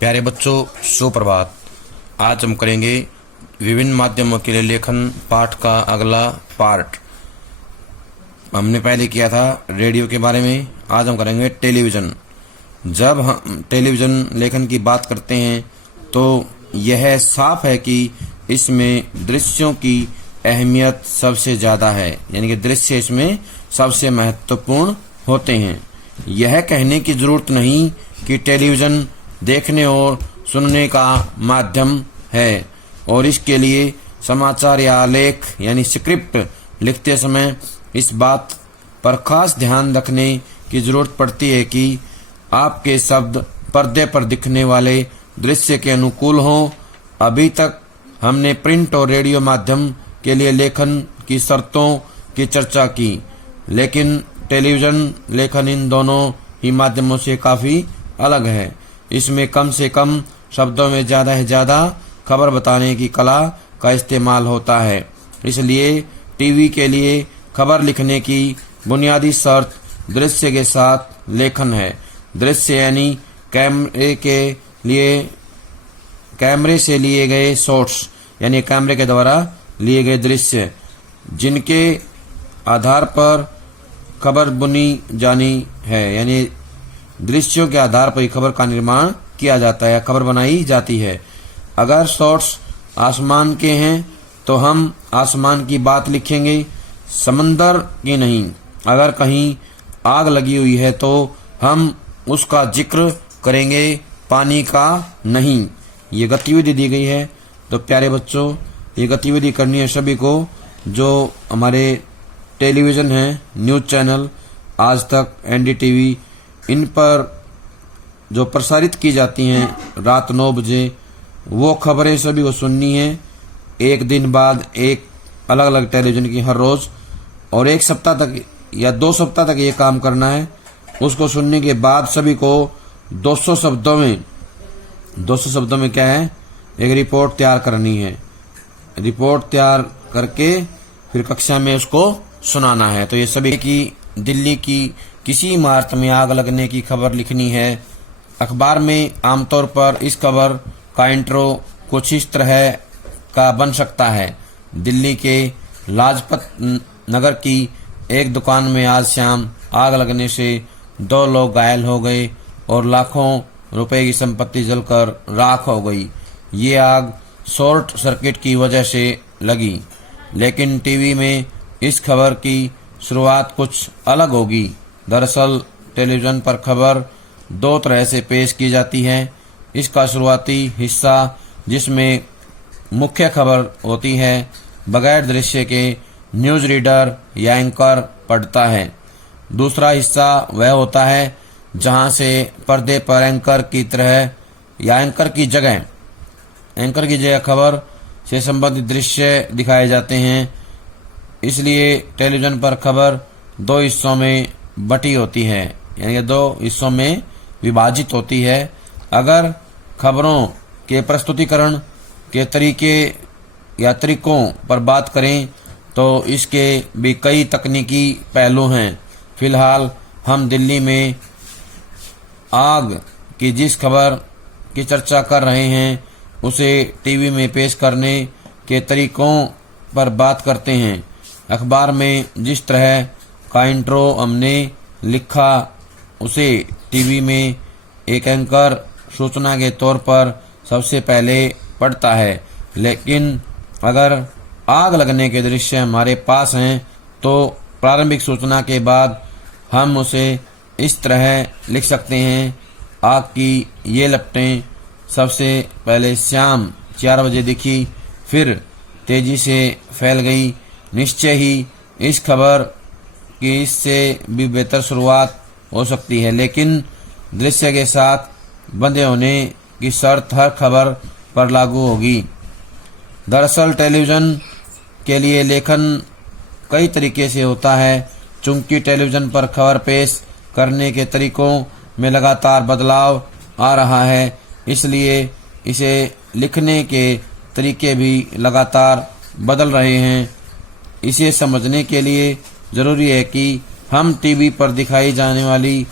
प्यारे बच्चों, सुप्रभात। आज हम करेंगे विभिन्न माध्यमों के लिए लेखन पाठ का अगला पार्ट। हमने पहले किया था रेडियो के बारे में, आज हम करेंगे टेलीविज़न। जब हम टेलीविज़न लेखन की बात करते हैं तो यह साफ है कि इसमें दृश्यों की अहमियत सबसे ज़्यादा है, यानी कि दृश्य इसमें सबसे महत्वपूर्ण होते हैं। यह कहने की ज़रूरत नहीं कि टेलीविज़न देखने और सुनने का माध्यम है और इसके लिए समाचार या लेख यानी स्क्रिप्ट लिखते समय इस बात पर खास ध्यान रखने की ज़रूरत पड़ती है कि आपके शब्द पर्दे पर दिखने वाले दृश्य के अनुकूल हों। अभी तक हमने प्रिंट और रेडियो माध्यम के लिए लेखन की शर्तों की चर्चा की, लेकिन टेलीविज़न लेखन इन दोनों ही माध्यमों से काफ़ी अलग है। इसमें कम से कम शब्दों में ज़्यादा से ज़्यादा खबर बताने की कला का इस्तेमाल होता है। इसलिए टीवी के लिए खबर लिखने की बुनियादी शर्त दृश्य के साथ लेखन है। दृश्य यानी कैमरे से लिए गए शॉट्स, यानी कैमरे के द्वारा लिए गए दृश्य जिनके आधार पर खबर बुनी जानी है, यानी दृश्यों के आधार पर खबर का निर्माण किया जाता है या खबर बनाई जाती है। अगर शॉट्स आसमान के हैं तो हम आसमान की बात लिखेंगे, समंदर की नहीं। अगर कहीं आग लगी हुई है तो हम उसका जिक्र करेंगे, पानी का नहीं। ये गतिविधि दी गई है। तो प्यारे बच्चों, ये गतिविधि करनी है सभी को। जो हमारे टेलीविज़न है, न्यूज़ चैनल, आज तक, एनडीटीवी, इन पर जो प्रसारित की जाती हैं रात 9 बजे, वो खबरें सभी को सुननी है। एक दिन बाद एक अलग अलग टेलीविज़न की हर रोज़, और 1 सप्ताह तक या 2 सप्ताह तक ये काम करना है। उसको सुनने के बाद सभी को 200 शब्दों में क्या है, एक रिपोर्ट तैयार करनी है। रिपोर्ट तैयार करके फिर कक्षा में उसको सुनाना है। तो ये सभी की दिल्ली की किसी इमारत में आग लगने की खबर लिखनी है। अखबार में आमतौर पर इस खबर का इंट्रो कुछ इस तरह का बन सकता है। दिल्ली के लाजपत नगर की एक दुकान में आज शाम आग लगने से 2 लोग घायल हो गए और लाखों रुपए की संपत्ति जलकर राख हो गई। ये आग शॉर्ट सर्किट की वजह से लगी। लेकिन टीवी में इस खबर की शुरुआत कुछ अलग होगी। दरअसल टेलीविज़न पर खबर 2 तरह से पेश की जाती है। इसका शुरुआती हिस्सा, जिसमें मुख्य खबर होती है, बगैर दृश्य के न्यूज़ रीडर या एंकर पढ़ता है। दूसरा हिस्सा वह होता है जहां से पर्दे पर एंकर की तरह या एंकर की जगह खबर से संबंधित दृश्य दिखाए जाते हैं। इसलिए टेलीविज़न पर खबर 2 हिस्सों में बटी होती है, यानी 2 हिस्सों में विभाजित होती है। अगर खबरों के प्रस्तुतिकरण के तरीकों पर बात करें तो इसके भी कई तकनीकी पहलू हैं। फिलहाल हम दिल्ली में आग की जिस खबर की चर्चा कर रहे हैं उसे टीवी में पेश करने के तरीकों पर बात करते हैं। अखबार में जिस तरह का इंट्रो हमने लिखा उसे टीवी में एक एंकर सूचना के तौर पर सबसे पहले पढ़ता है। लेकिन अगर आग लगने के दृश्य हमारे पास हैं तो प्रारंभिक सूचना के बाद हम उसे इस तरह लिख सकते हैं, आग की ये लपटें सबसे पहले शाम 4 बजे दिखी, फिर तेजी से फैल गई। निश्चय ही इस खबर की इससे भी बेहतर शुरुआत हो सकती है, लेकिन दृश्य के साथ बंधे होने की शर्त हर खबर पर लागू होगी। दरअसल टेलीविज़न के लिए लेखन कई तरीके से होता है। चूंकि टेलीविज़न पर खबर पेश करने के तरीकों में लगातार बदलाव आ रहा है, इसलिए इसे लिखने के तरीके भी लगातार बदल रहे हैं। इसे समझने के लिए ज़रूरी है कि हम टीवी पर दिखाई जाने वाली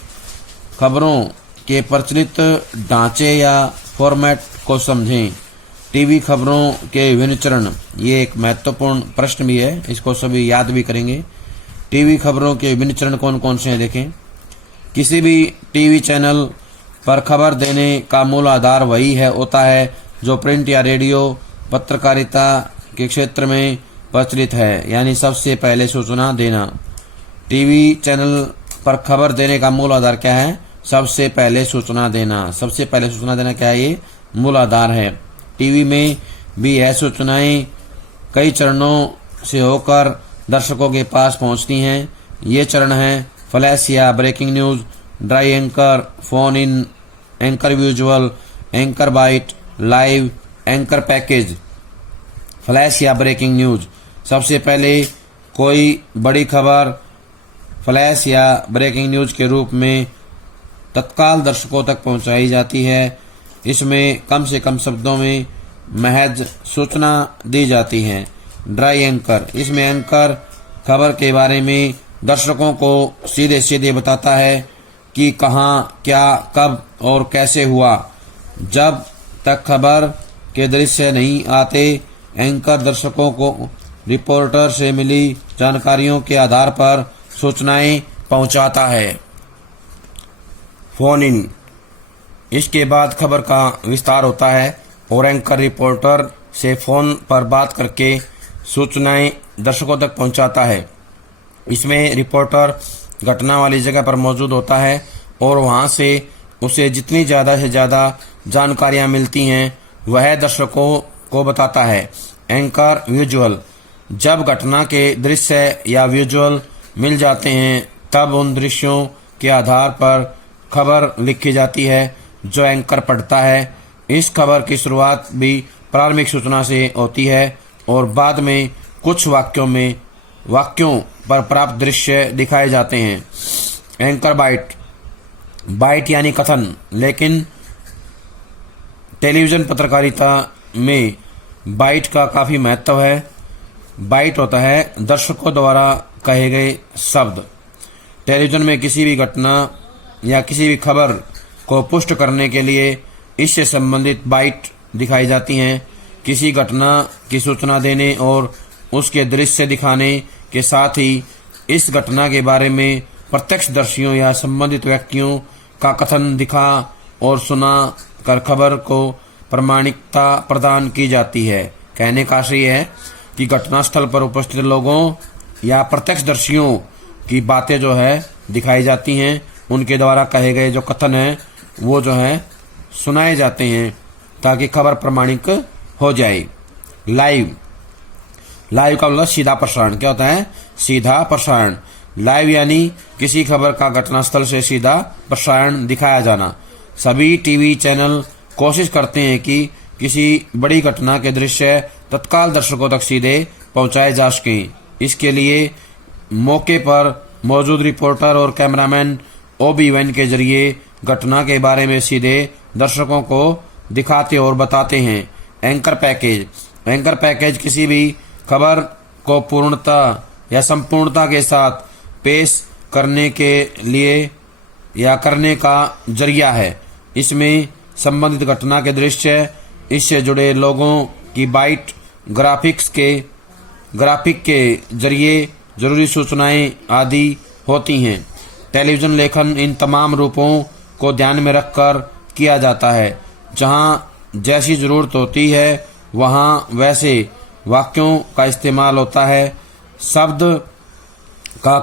खबरों के प्रचलित ढांचे या फॉर्मेट को समझें। टीवी खबरों के विभिन्न चरण, ये एक महत्वपूर्ण प्रश्न भी है, इसको सभी याद भी करेंगे। टीवी खबरों के विभिन्न चरण कौन कौन से हैं देखें। किसी भी टीवी चैनल पर खबर देने का मूल आधार वही है होता है जो प्रिंट या रेडियो पत्रकारिता के क्षेत्र में प्रचलित है, यानी सबसे पहले सूचना देना। टीवी चैनल पर खबर देने का मूल आधार क्या है? सबसे पहले सूचना देना। सबसे पहले सूचना देना क्या है? ये मूल आधार है। टीवी में भी यह सूचनाएं कई चरणों से होकर दर्शकों के पास पहुंचती हैं। ये चरण हैं फ्लैश या breaking news, dry anchor, phone in, anchor visual, anchor bite, live, anchor package. Flash या ब्रेकिंग न्यूज, सबसे पहले कोई बड़ी खबर फ्लैश या ब्रेकिंग न्यूज के रूप में तत्काल दर्शकों तक पहुंचाई जाती है। इसमें कम से कम शब्दों में महज सूचना दी जाती है। ड्राई एंकर, इसमें एंकर खबर के बारे में दर्शकों को सीधे सीधे बताता है कि कहाँ, क्या, कब और कैसे हुआ। जब तक खबर के दृश्य नहीं आते, एंकर दर्शकों को रिपोर्टर से मिली जानकारियों के आधार पर सूचनाएं पहुंचाता है। फोन इन, इसके बाद खबर का विस्तार होता है और एंकर रिपोर्टर से फोन पर बात करके सूचनाएं दर्शकों तक पहुंचाता है। इसमें रिपोर्टर घटना वाली जगह पर मौजूद होता है और वहां से उसे जितनी ज़्यादा से ज़्यादा जानकारियां मिलती हैं वह दर्शकों को बताता है। एंकर विजुअल, जब घटना के दृश्य या विजुअल मिल जाते हैं तब उन दृश्यों के आधार पर खबर लिखी जाती है जो एंकर पढ़ता है। इस खबर की शुरुआत भी प्रारंभिक सूचना से होती है और बाद में कुछ वाक्यों पर प्राप्त दृश्य दिखाए जाते हैं। एंकर बाइट, बाइट यानी कथन, लेकिन टेलीविजन पत्रकारिता में बाइट का काफी महत्व है। बाइट होता है दर्शकों द्वारा कहे गए शब्द। टेलीविजन में किसी भी घटना या किसी भी खबर को पुष्ट करने के लिए इससे संबंधित बाइट दिखाई जाती हैं। किसी घटना की सूचना देने और उसके दृश्य दिखाने के साथ ही इस घटना के बारे में प्रत्यक्षदर्शियों या संबंधित व्यक्तियों का कथन दिखा और सुना कर खबर को प्रामाणिकता प्रदान की जाती है। कहने का आशय है कि घटनास्थल पर उपस्थित लोगों या प्रत्यक्षदर्शियों की बातें जो है दिखाई जाती हैं, उनके द्वारा कहे गए जो कथन है वो जो है सुनाए जाते हैं ताकि खबर प्रामाणिक हो जाए। लाइव, लाइव का मतलब सीधा प्रसारण। क्या होता है? सीधा प्रसारण। लाइव यानी किसी खबर का घटनास्थल से सीधा प्रसारण दिखाया जाना। सभी टीवी चैनल कोशिश करते हैं कि किसी बड़ी घटना के दृश्य तत्काल दर्शकों तक सीधे पहुंचाए जा सकें। इसके लिए मौके पर मौजूद रिपोर्टर और कैमरामैन OB1 के जरिए घटना के बारे में सीधे दर्शकों को दिखाते और बताते हैं। एंकर पैकेज, एंकर पैकेज किसी भी खबर को पूर्णता या संपूर्णता के साथ पेश करने के लिए या करने का जरिया है। इसमें संबंधित घटना के दृश्य, इससे जुड़े लोगों की बाइट, ग्राफिक के जरिए जरूरी सूचनाएं आदि होती हैं। टेलीविजन लेखन इन तमाम रूपों को ध्यान में रखकर किया जाता है। जहां जैसी जरूरत होती है वहां वैसे वाक्यों का इस्तेमाल होता है। शब्द का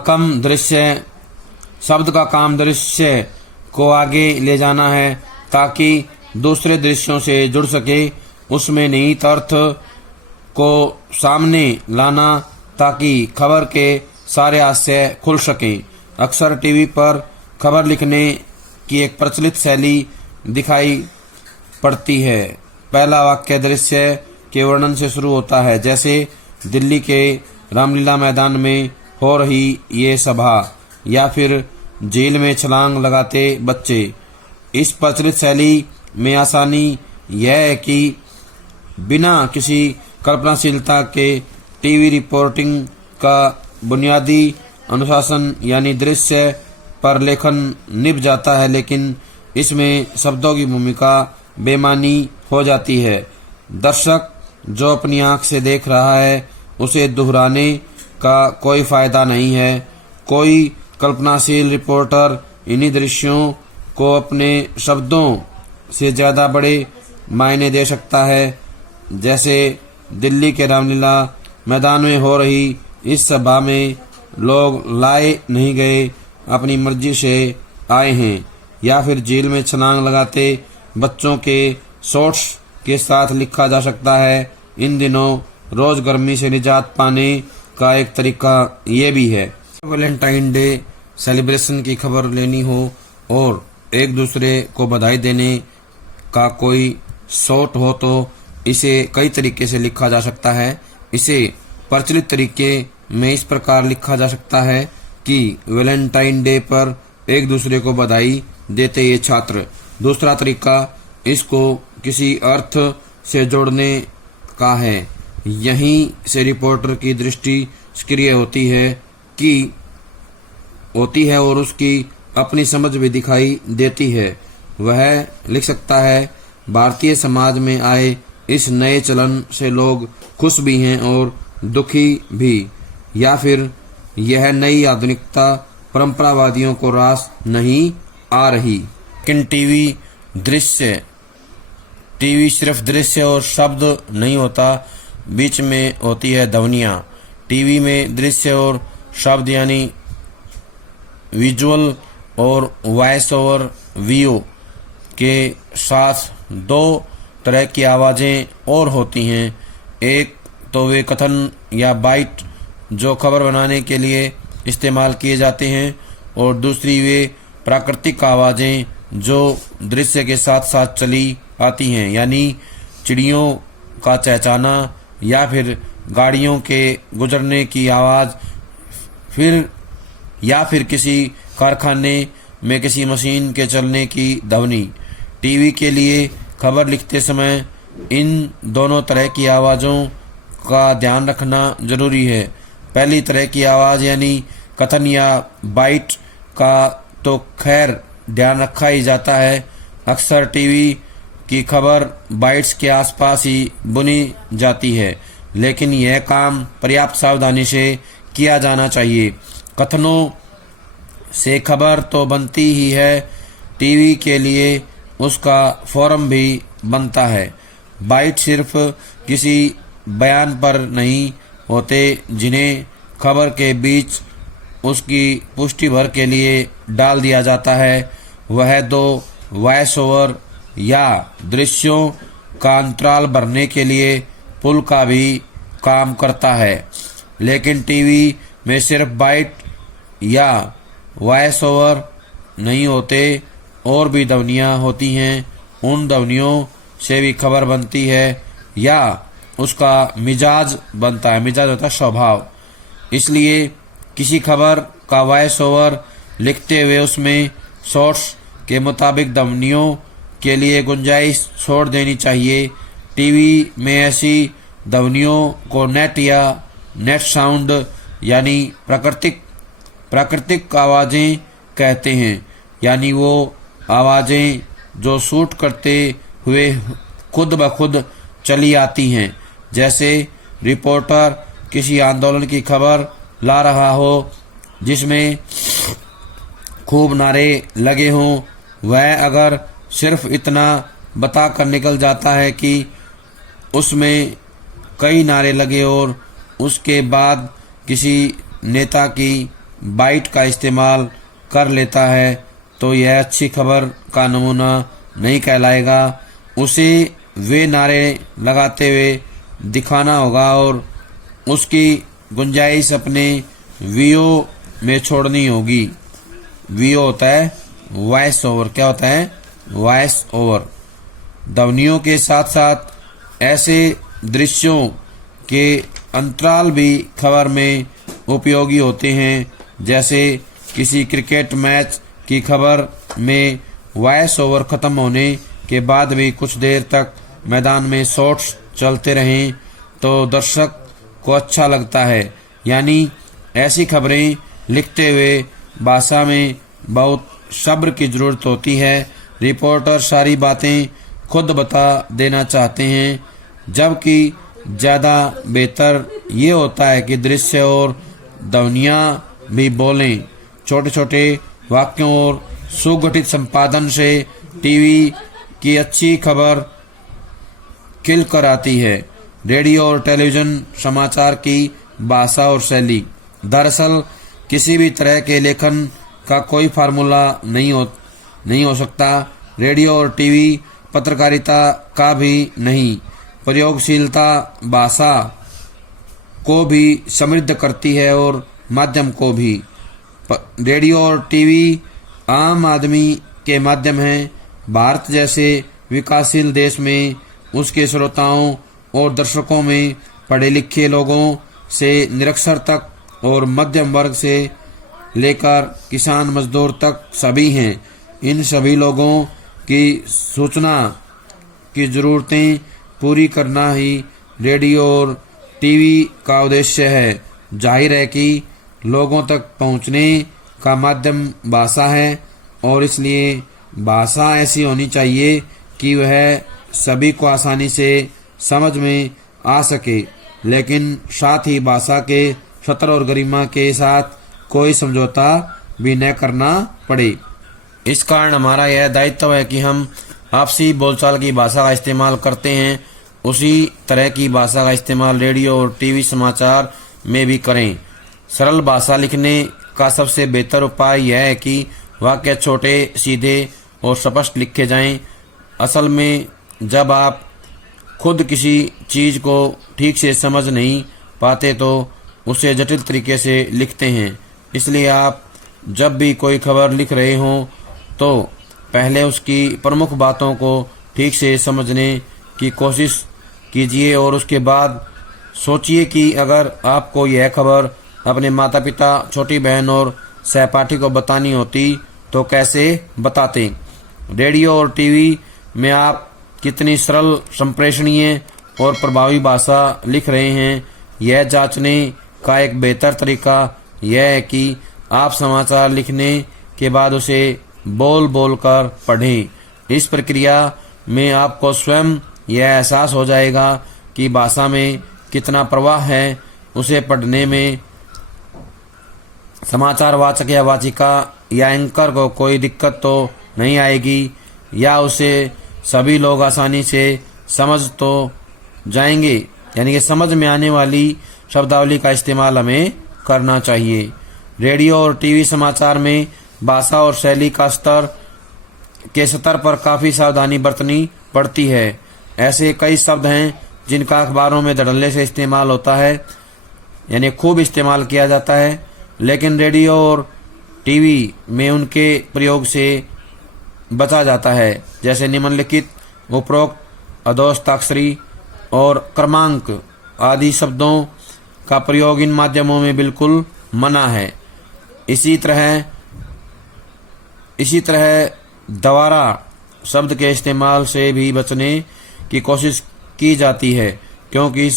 काम दृश्य को आगे ले जाना है ताकि दूसरे दृश्यों से जुड़ सके। उसमें निहित अर्थ को सामने लाना ताकि खबर के सारे हास्य खुल सकें। अक्सर टीवी पर खबर लिखने की एक प्रचलित शैली दिखाई पड़ती है। पहला वाक्य दृश्य के वर्णन से शुरू होता है, जैसे दिल्ली के रामलीला मैदान में हो रही ये सभा, या फिर जेल में छलांग लगाते बच्चे। इस प्रचलित शैली में आसानी यह है कि बिना किसी कल्पनाशीलता के टीवी रिपोर्टिंग का बुनियादी अनुशासन यानी दृश्य पर लेखन निभ जाता है, लेकिन इसमें शब्दों की भूमिका बेमानी हो जाती है। दर्शक जो अपनी आंख से देख रहा है उसे दोहराने का कोई फायदा नहीं है। कोई कल्पनाशील रिपोर्टर इन्हीं दृश्यों को अपने शब्दों से ज्यादा बड़े मायने दे सकता है। जैसे दिल्ली के रामलीला मैदान में हो रही इस सभा में लोग लाए नहीं गए, अपनी मर्जी से आए हैं। या फिर झील में छलांग लगाते बच्चों के शॉर्ट्स के साथ लिखा जा सकता है, इन दिनों रोज गर्मी से निजात पाने का एक तरीका ये भी है। वैलेंटाइन डे सेलिब्रेशन की खबर लेनी हो और एक दूसरे को बधाई देने का कोई शॉट हो तो इसे कई तरीके से लिखा जा सकता है। इसे प्रचलित तरीके में इस प्रकार लिखा जा सकता है कि वैलेंटाइन डे पर एक दूसरे को बधाई देते ये छात्र। दूसरा तरीका इसको किसी अर्थ से जोड़ने का है। यहीं से रिपोर्टर की दृष्टि सक्रिय होती है और उसकी अपनी समझ भी दिखाई देती है। वह लिख सकता है, भारतीय समाज में आए इस नए चलन से लोग खुश भी हैं और दुखी भी। या फिर यह नई आधुनिकता परंपरावादियों को रास नहीं आ रही। लेकिन टीवी सिर्फ दृश्य और शब्द नहीं होता, बीच में होती है ध्वनियाँ। टीवी में दृश्य और शब्द यानी विजुअल और वॉइस ओवर वीओ के साथ दो तरह की आवाज़ें और होती हैं। एक तो वे कथन या बाइट जो खबर बनाने के लिए इस्तेमाल किए जाते हैं, और दूसरी वे प्राकृतिक आवाज़ें जो दृश्य के साथ साथ चली आती हैं, यानी चिड़ियों का चहचहाना या फिर गाड़ियों के गुजरने की आवाज़, या फिर किसी कारखाने में किसी मशीन के चलने की ध्वनि। टीवी के लिए खबर लिखते समय इन दोनों तरह की आवाज़ों का ध्यान रखना जरूरी है। पहली तरह की आवाज़ यानी कथन या बाइट का तो खैर ध्यान रखा ही जाता है। अक्सर टीवी की खबर बाइट्स के आसपास ही बुनी जाती है, लेकिन यह काम पर्याप्त सावधानी से किया जाना चाहिए। कथनों से खबर तो बनती ही है, टीवी के लिए उसका फॉर्म भी बनता है। बाइट सिर्फ किसी बयान पर नहीं होते जिन्हें खबर के बीच उसकी पुष्टि भर के लिए डाल दिया जाता है। वह दो वॉइस ओवर या दृश्यों का अंतराल भरने के लिए पुल का भी काम करता है। लेकिन टीवी में सिर्फ बाइट या वॉइस ओवर नहीं होते, और भी ध्वनियाँ होती हैं। उन ध्वनियों से भी खबर बनती है या उसका मिजाज बनता है। मिजाज होता है स्वभाव। इसलिए किसी खबर का वॉइस ओवर लिखते हुए उसमें शॉर्ट्स के मुताबिक ध्वनियों के लिए गुंजाइश छोड़ देनी चाहिए। टीवी में ऐसी ध्वनियों को नेट साउंड यानी प्राकृतिक आवाज़ें कहते हैं, यानी वो आवाज़ें जो शूट करते हुए खुद ब खुद चली आती हैं। जैसे रिपोर्टर किसी आंदोलन की खबर ला रहा हो जिसमें खूब नारे लगे हों, वह अगर सिर्फ इतना बता कर निकल जाता है कि उसमें कई नारे लगे और उसके बाद किसी नेता की बाइट का इस्तेमाल कर लेता है, तो यह अच्छी खबर का नमूना नहीं कहलाएगा। उसे वे नारे लगाते हुए दिखाना होगा और उसकी गुंजाइश अपने वीओ में छोड़नी होगी। वीओ होता है वॉइस ओवर। क्या होता है? Voice over. ध्वनियों के साथ साथ ऐसे दृश्यों के अंतराल भी खबर में उपयोगी होते हैं। जैसे किसी क्रिकेट मैच की खबर में वॉइस ओवर खत्म होने के बाद भी कुछ देर तक मैदान में शॉट्स चलते रहें तो दर्शक को अच्छा लगता है। यानी ऐसी खबरें लिखते हुए भाषा में बहुत सब्र की जरूरत होती है। रिपोर्टर सारी बातें खुद बता देना चाहते हैं, जबकि ज़्यादा बेहतर ये होता है कि दृश्य और ध्वनियाँ भी बोलें। छोटे छोटे वाक्यों और सुगठित संपादन से टीवी की अच्छी खबर खिल कर आती है। रेडियो और टेलीविज़न समाचार की भाषा और शैली। दरअसल किसी भी तरह के लेखन का कोई फार्मूला नहीं हो सकता। रेडियो और टीवी पत्रकारिता का भी नहीं। प्रयोगशीलता भाषा को भी समृद्ध करती है और माध्यम को भी। रेडियो और टीवी आम आदमी के माध्यम हैं। भारत जैसे विकासशील देश में उसके श्रोताओं और दर्शकों में पढ़े लिखे लोगों से निरक्षर तक और मध्यम वर्ग से लेकर किसान मजदूर तक सभी हैं। इन सभी लोगों की सूचना की ज़रूरतें पूरी करना ही रेडियो और टीवी का उद्देश्य है। जाहिर है कि लोगों तक पहुंचने का माध्यम भाषा है और इसलिए भाषा ऐसी होनी चाहिए कि वह सभी को आसानी से समझ में आ सके, लेकिन साथ ही भाषा के सत्र और गरिमा के साथ कोई समझौता भी न करना पड़े। इस कारण हमारा यह दायित्व है कि हम आपसी बोलचाल की भाषा का इस्तेमाल करते हैं, उसी तरह की भाषा का इस्तेमाल रेडियो और टीवी समाचार में भी करें। सरल भाषा लिखने का सबसे बेहतर उपाय यह है कि वाक्य छोटे, सीधे और स्पष्ट लिखे जाएं। असल में जब आप खुद किसी चीज़ को ठीक से समझ नहीं पाते तो उसे जटिल तरीके से लिखते हैं। इसलिए आप जब भी कोई खबर लिख रहे हों तो पहले उसकी प्रमुख बातों को ठीक से समझने की कोशिश कीजिए और उसके बाद सोचिए कि अगर आपको यह खबर अपने माता पिता, छोटी बहन और सहपाठी को बतानी होती तो कैसे बताते। रेडियो और टीवी में आप कितनी सरल, संप्रेषणीय और प्रभावी भाषा लिख रहे हैं, यह जांचने का एक बेहतर तरीका यह है कि आप समाचार लिखने के बाद उसे बोल बोल कर पढ़ें। इस प्रक्रिया में आपको स्वयं यह एहसास हो जाएगा कि भाषा में कितना प्रवाह है। उसे पढ़ने में समाचार वाचक या वाचिका या एंकर को कोई दिक्कत तो नहीं आएगी, या उसे सभी लोग आसानी से समझ तो जाएंगे। यानी कि समझ में आने वाली शब्दावली का इस्तेमाल हमें करना चाहिए। रेडियो और टीवी समाचार में भाषा और शैली का स्तर पर काफ़ी सावधानी बरतनी पड़ती है। ऐसे कई शब्द हैं जिनका अखबारों में धड़ल्ले से इस्तेमाल होता है, यानी खूब इस्तेमाल किया जाता है, लेकिन रेडियो और टीवी में उनके प्रयोग से बचा जाता है। जैसे निम्नलिखित, उपरोक्त, अधोस्ताक्षरी और क्रमांक आदि शब्दों का प्रयोग इन माध्यमों में बिल्कुल मना है। इसी तरह दोबारा शब्द के इस्तेमाल से भी बचने की कोशिश की जाती है, क्योंकि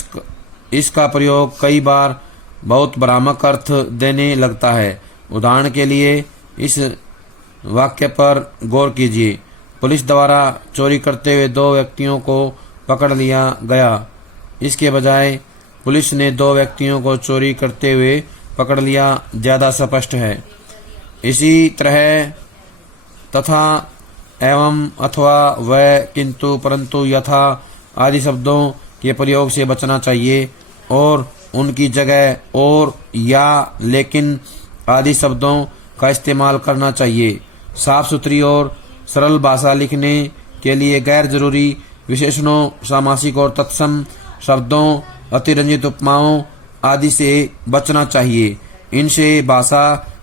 इसका प्रयोग कई बार बहुत भ्रामक अर्थ देने लगता है। उदाहरण के लिए इस वाक्य पर गौर कीजिए। पुलिस द्वारा चोरी करते हुए 2 व्यक्तियों को पकड़ लिया गया। इसके बजाय पुलिस ने 2 व्यक्तियों को चोरी करते हुए पकड़ लिया ज़्यादा स्पष्ट है। इसी तरह तथा, एवं, अथवा, वह, किंतु, परंतु, यथा आदि शब्दों के प्रयोग से बचना चाहिए और उनकी जगह और, या, लेकिन आदि शब्दों का इस्तेमाल करना चाहिए। साफ सुथरी और सरल भाषा लिखने के लिए गैर जरूरी विशेषणों, सामासिक और तत्सम शब्दों, अतिरंजित उपमाओं आदि से बचना चाहिए। इनसे भाषा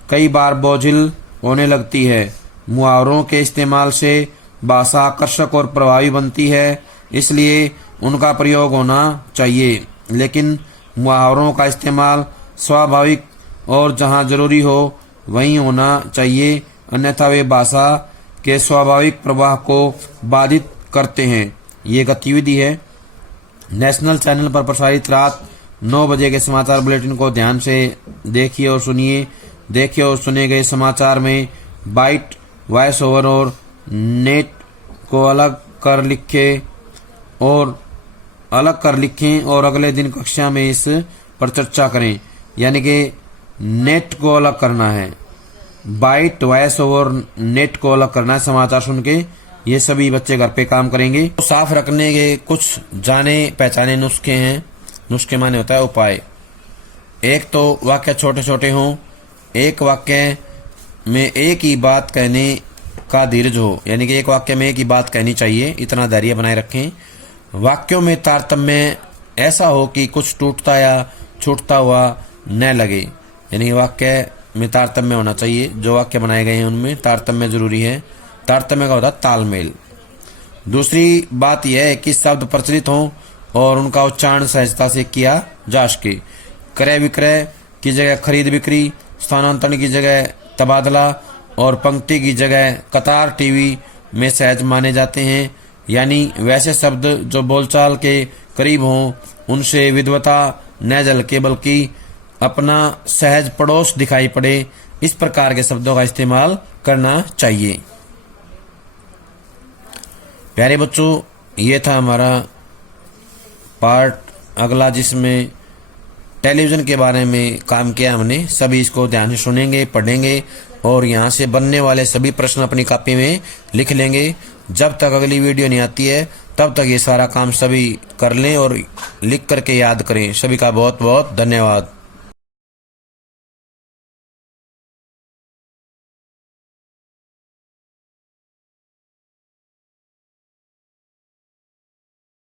कई बार बोझिल होने लगती है। मुहावरों के इस्तेमाल से भाषा आकर्षक और प्रभावी बनती है, इसलिए उनका प्रयोग होना चाहिए, लेकिन मुहावरों का इस्तेमाल स्वाभाविक और जहाँ जरूरी हो वहीं होना चाहिए, अन्यथा वे भाषा के स्वाभाविक प्रवाह को बाधित करते हैं। ये गतिविधि है। नेशनल चैनल पर प्रसारित रात 9 बजे के समाचार बुलेटिन को ध्यान से देखिए और सुनिए। देखे और सुने गए समाचार में बाइट, वॉइस ओवर और नेट को अलग कर लिखें और अगले दिन कक्षा में इस पर चर्चा करें। यानी कि नेट को अलग करना है, बाइट वॉइस ओवर नेट को अलग करना है समाचार सुन के। ये सभी बच्चे घर पे काम करेंगे। तो साफ रखने के कुछ जाने पहचाने नुस्खे हैं। नुस्खे माने होता है उपाय। एक तो वाक्य छोटे छोटे हों, एक वाक्य में एक ही बात कहने का धीरज हो, यानी कि एक वाक्य में एक ही बात कहनी चाहिए, इतना धैर्य बनाए रखें। वाक्यों में तारतम्य ऐसा हो कि कुछ टूटता या छूटता हुआ न लगे, यानी वाक्य में तारतम्य होना चाहिए। जो वाक्य बनाए गए हैं उनमें तारतम्य जरूरी है। तारतम्य का होता है तालमेल। दूसरी बात यह है कि शब्द प्रचलित हों और उनका उच्चारण सहजता से किया जा सके। क्रय विक्रय की जगह खरीद बिक्री, स्थानांतरण की जगह तबादला और पंक्ति की जगह कतार टीवी में सहज माने जाते हैं। यानी वैसे शब्द जो बोलचाल के करीब हों, उनसे विद्वता न झलके बल्कि अपना सहज पड़ोस दिखाई पड़े, इस प्रकार के शब्दों का इस्तेमाल करना चाहिए। प्यारे बच्चों, ये था हमारा पार्ट अगला, जिसमें टेलीविज़न के बारे में काम किया हमने। सभी इसको ध्यान से सुनेंगे, पढ़ेंगे और यहाँ से बनने वाले सभी प्रश्न अपनी कॉपी में लिख लेंगे। जब तक अगली वीडियो नहीं आती है तब तक ये सारा काम सभी कर लें और लिख करके याद करें। सभी का बहुत बहुत धन्यवाद।